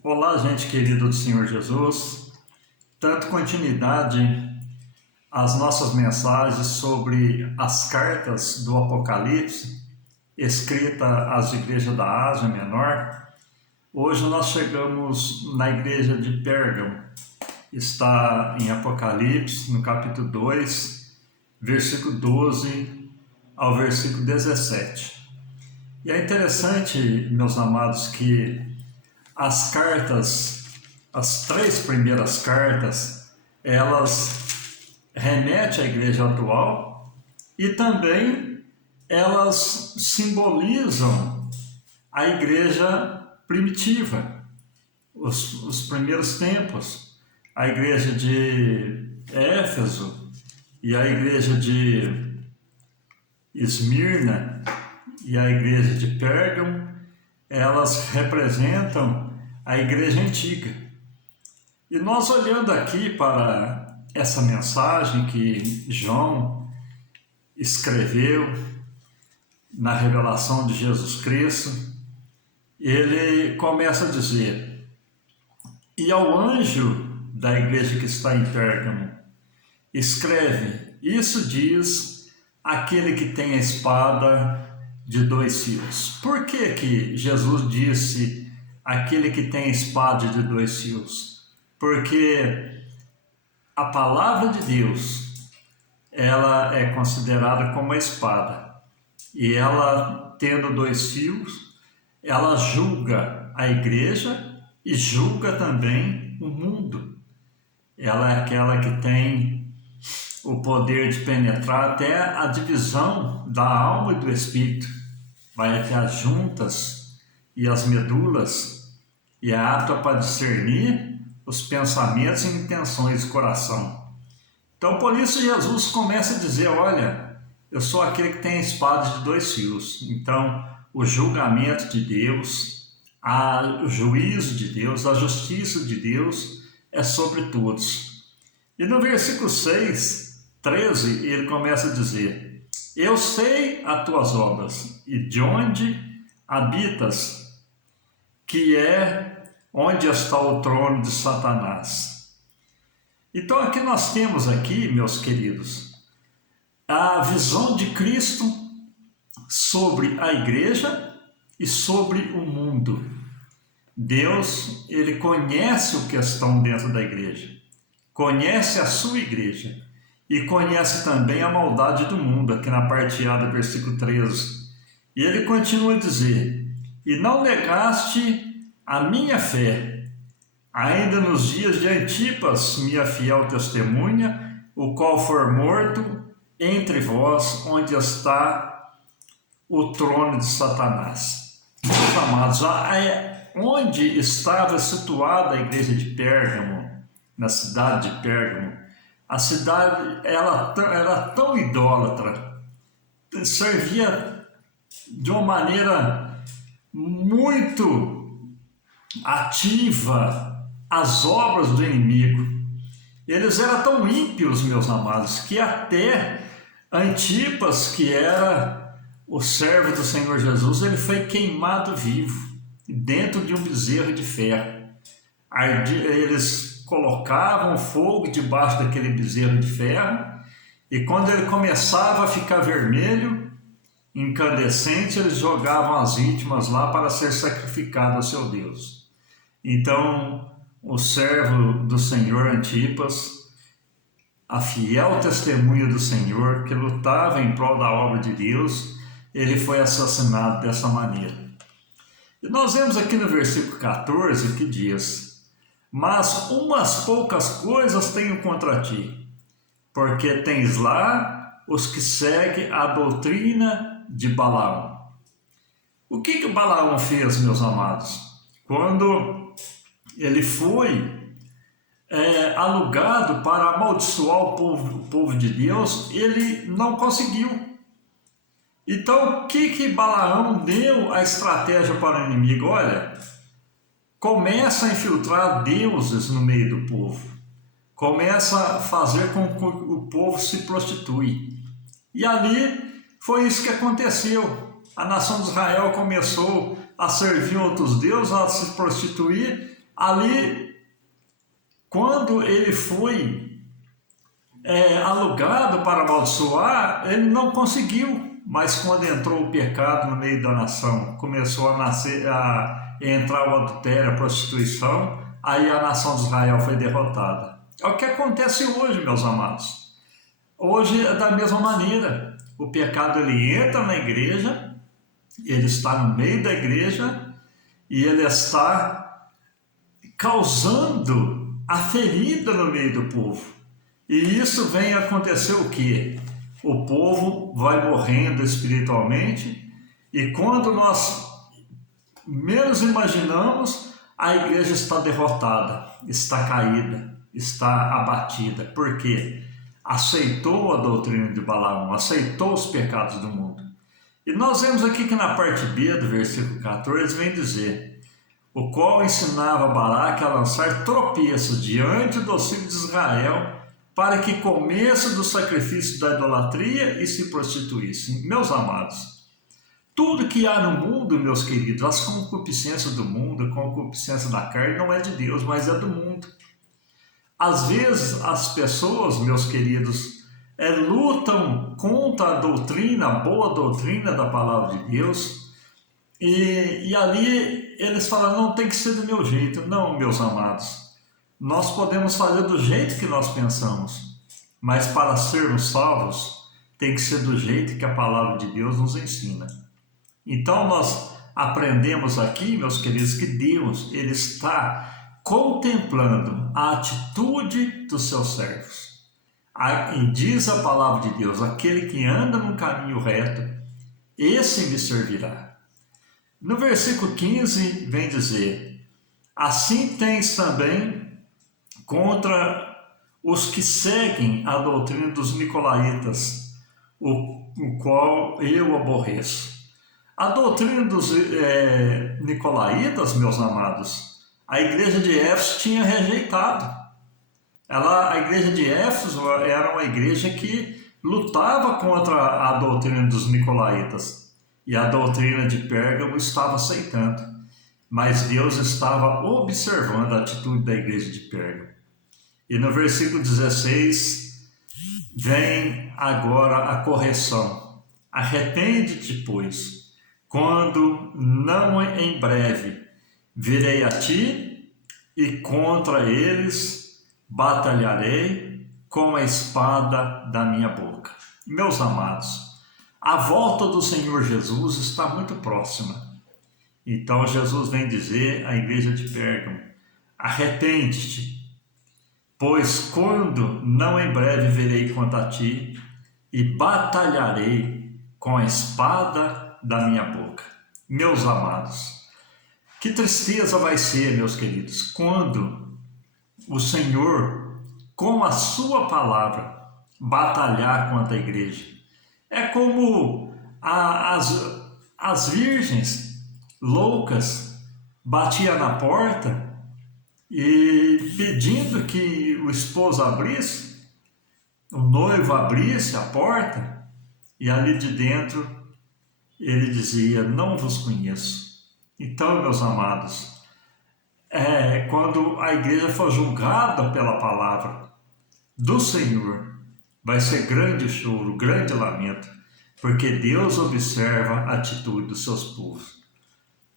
Olá, gente querida do Senhor Jesus. Dando continuidade às nossas mensagens sobre as cartas do Apocalipse, escrita às igrejas da Ásia Menor. Hoje nós chegamos na igreja de Pérgamo. Está em Apocalipse, no capítulo 2, versículo 12 ao versículo 17. E é interessante, meus amados, que as cartas, as três primeiras cartas, elas remetem à igreja atual e também elas simbolizam a igreja primitiva, os primeiros tempos, a igreja de Éfeso e a igreja de Esmirna e a igreja de Pérgamo. Elas representam a igreja antiga. E nós olhando aqui para essa mensagem que João escreveu na revelação de Jesus Cristo, ele começa a dizer: e ao anjo da igreja que está em Pérgamo, escreve, isso diz aquele que tem a espada de dois fios. Por que Jesus disse aquele que tem espada de dois fios? Porque a palavra de Deus, ela é considerada como a espada. E ela, tendo dois fios, ela julga a igreja e julga também o mundo. Ela é aquela que tem o poder de penetrar até a divisão da alma e do espírito. Vai até as juntas e as medulas e é apta para discernir os pensamentos e intenções do coração. Então, por isso, Jesus começa a dizer: olha, eu sou aquele que tem a espada de dois fios. Então, o julgamento de Deus, o juízo de Deus, a justiça de Deus é sobre todos. E no versículo 6, 13, ele começa a dizer: eu sei as tuas obras e de onde habitas, que é onde está o trono de Satanás. Então aqui nós temos meus queridos, a visão de Cristo sobre a igreja e sobre o mundo. Deus, ele conhece o que estão dentro da igreja, conhece a sua igreja e conhece também a maldade do mundo, aqui na parte A do versículo 13. E ele continua a dizer: e não negaste a minha fé, ainda nos dias de Antipas, minha fiel testemunha, o qual for morto entre vós, onde está o trono de Satanás. Meus amados, onde estava situada a igreja de Pérgamo, na cidade de Pérgamo, a cidade ela era tão idólatra, servia de uma maneira muito ativa as obras do inimigo. Eles eram tão ímpios, meus amados, que até Antipas, que era o servo do Senhor Jesus, ele foi queimado vivo dentro de um bezerro de ferro. Eles colocavam fogo debaixo daquele bezerro de ferro, e quando ele começava a ficar vermelho, incandescente, eles jogavam as vítimas lá para ser sacrificado ao seu Deus. Então, o servo do Senhor Antipas, a fiel testemunha do Senhor, que lutava em prol da obra de Deus, ele foi assassinado dessa maneira. E nós vemos aqui no versículo 14 que diz: mas umas poucas coisas tenho contra ti, porque tens lá os que seguem a doutrina de Balaão. O que Balaão fez, meus amados? Quando ele foi alugado para amaldiçoar o povo de Deus, ele não conseguiu. Então, o que Balaão deu a estratégia para o inimigo? Olha, começa a infiltrar deuses no meio do povo, começa a fazer com que o povo se prostitui. E ali foi isso que aconteceu. A nação de Israel começou a servir outros deuses, a se prostituir, Ali, quando ele foi alugado para amaldiçoar, ele não conseguiu. Mas quando entrou o pecado no meio da nação, começou a entrar o adultério, a prostituição, aí a nação de Israel foi derrotada. É o que acontece hoje, meus amados. Hoje é da mesma maneira. O pecado ele entra na igreja, ele está no meio da igreja e ele está causando a ferida no meio do povo. E isso vem acontecer o quê? O povo vai morrendo espiritualmente e quando nós menos imaginamos, a igreja está derrotada, está caída, está abatida. Por quê? Aceitou a doutrina de Balaão, aceitou os pecados do mundo. E nós vemos aqui que na parte B do versículo 14 vem dizer: o qual ensinava Balaque a lançar tropeços diante dos filhos de Israel, para que comesse do sacrifício da idolatria e se prostituíssem. Meus amados, tudo que há no mundo, meus queridos, as concupiscências do mundo, a concupiscência da carne, não é de Deus, mas é do mundo. Às vezes as pessoas, meus queridos, lutam contra a doutrina, a boa doutrina da palavra de Deus, e ali eles falam, não tem que ser do meu jeito. Não, meus amados. Nós podemos fazer do jeito que nós pensamos, mas para sermos salvos, tem que ser do jeito que a palavra de Deus nos ensina. Então nós aprendemos aqui, meus queridos, que Deus ele está contemplando a atitude dos seus servos. E diz a palavra de Deus, aquele que anda no caminho reto, esse me servirá. No versículo 15 vem dizer, assim tens também contra os que seguem a doutrina dos nicolaítas, o qual eu aborreço. A doutrina dos nicolaítas, meus amados, a igreja de Éfeso tinha rejeitado. A igreja de Éfeso era uma igreja que lutava contra a doutrina dos nicolaítas, e a doutrina de Pérgamo estava aceitando, mas Deus estava observando a atitude da igreja de Pérgamo. E no versículo 16, vem agora a correção. Arrepende-te, pois, quando não em breve virei a ti e contra eles batalharei com a espada da minha boca. Meus amados, a volta do Senhor Jesus está muito próxima. Então Jesus vem dizer à igreja de Pérgamo, arrepende-te, pois quando não em breve virei contra ti e batalharei com a espada da minha boca. Meus amados, que tristeza vai ser, meus queridos, quando o Senhor, com a sua palavra, batalhar contra a igreja. É como as virgens loucas batiam na porta e pedindo que o esposo abrisse, o noivo abrisse a porta, e ali de dentro ele dizia, não vos conheço. Então, meus amados, quando a igreja for julgada pela palavra do Senhor, vai ser grande choro, grande lamento, porque Deus observa a atitude dos seus povos.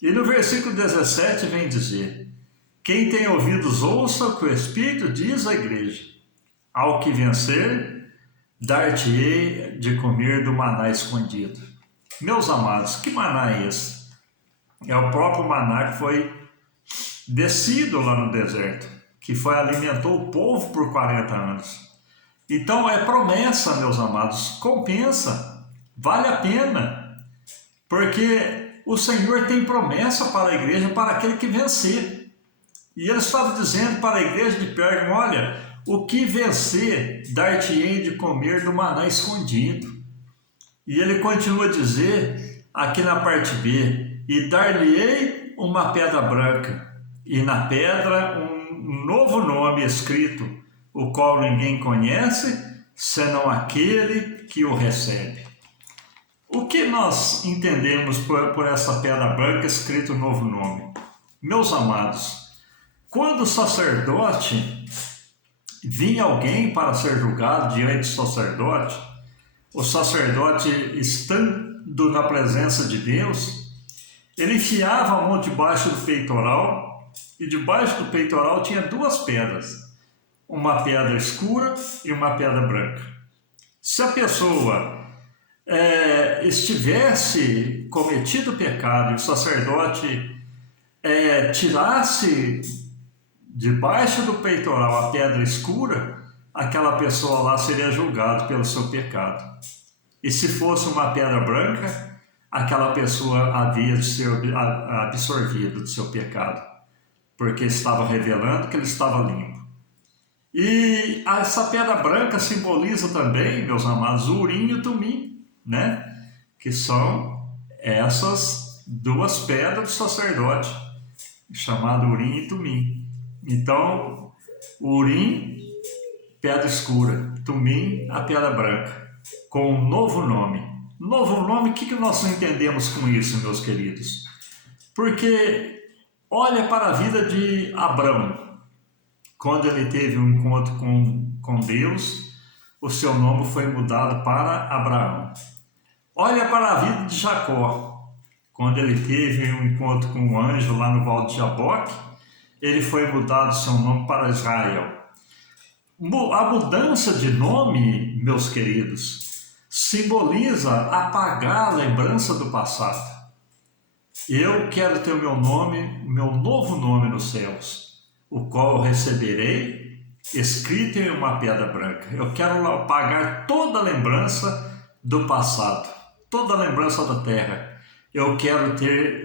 E no versículo 17 vem dizer, quem tem ouvidos ouça o que o Espírito diz à igreja. Ao que vencer, dar-te-ei de comer do maná escondido. Meus amados, que maná é esse? É o próprio maná que foi descido lá no deserto, que alimentou o povo por 40 anos. Então é promessa, meus amados, compensa, vale a pena, porque o Senhor tem promessa para a igreja, para aquele que vencer. E ele estava dizendo para a igreja de Pérgamo, olha, o que vencer, dar-te-ei de comer do maná escondido. E ele continua a dizer, aqui na parte B, e dar-lhe-ei uma pedra branca, e na pedra um novo nome escrito, o qual ninguém conhece, senão aquele que o recebe. O que nós entendemos por essa pedra branca escrito um novo nome? Meus amados, Quando o sacerdote vinha alguém para ser julgado diante o sacerdote estando na presença de Deus, ele enfiava a mão debaixo do peitoral, e debaixo do peitoral tinha duas pedras, uma pedra escura e uma pedra branca. Se a pessoa estivesse cometido pecado e o sacerdote tirasse debaixo do peitoral a pedra escura, aquela pessoa lá seria julgada pelo seu pecado. E se fosse uma pedra branca, aquela pessoa havia de ser absorvido do seu pecado, porque estava revelando que ele estava limpo. E essa pedra branca simboliza também, meus amados, o Urim e o Tumim, né? Que são essas duas pedras do sacerdote, chamado Urim e Tumim. Então, o Urim, pedra escura, Tumim, a pedra branca, com um novo nome. Novo nome, o que nós entendemos com isso, meus queridos? Porque olha para a vida de Abrão. Quando ele teve um encontro com Deus, o seu nome foi mudado para Abraão. Olha para a vida de Jacó. Quando ele teve um encontro com um anjo lá no Val de Jaboque, ele foi mudado seu nome para Israel. A mudança de nome, meus queridos, simboliza apagar a lembrança do passado. Eu quero ter o meu nome, meu novo nome nos céus, o qual eu receberei, escrito em uma pedra branca. Eu quero apagar toda a lembrança do passado, toda a lembrança da terra. Eu quero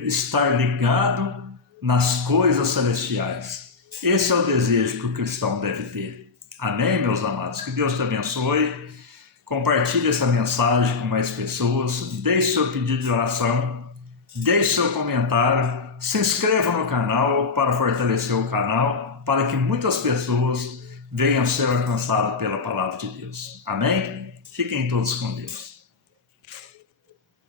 estar ligado nas coisas celestiais. Esse é o desejo que o cristão deve ter. Amém, meus amados? Que Deus te abençoe. Compartilhe essa mensagem com mais pessoas. Deixe seu pedido de oração. Deixe seu comentário. Se inscreva no canal para fortalecer o canal, para que muitas pessoas venham ser alcançadas pela palavra de Deus. Amém? Fiquem todos com Deus.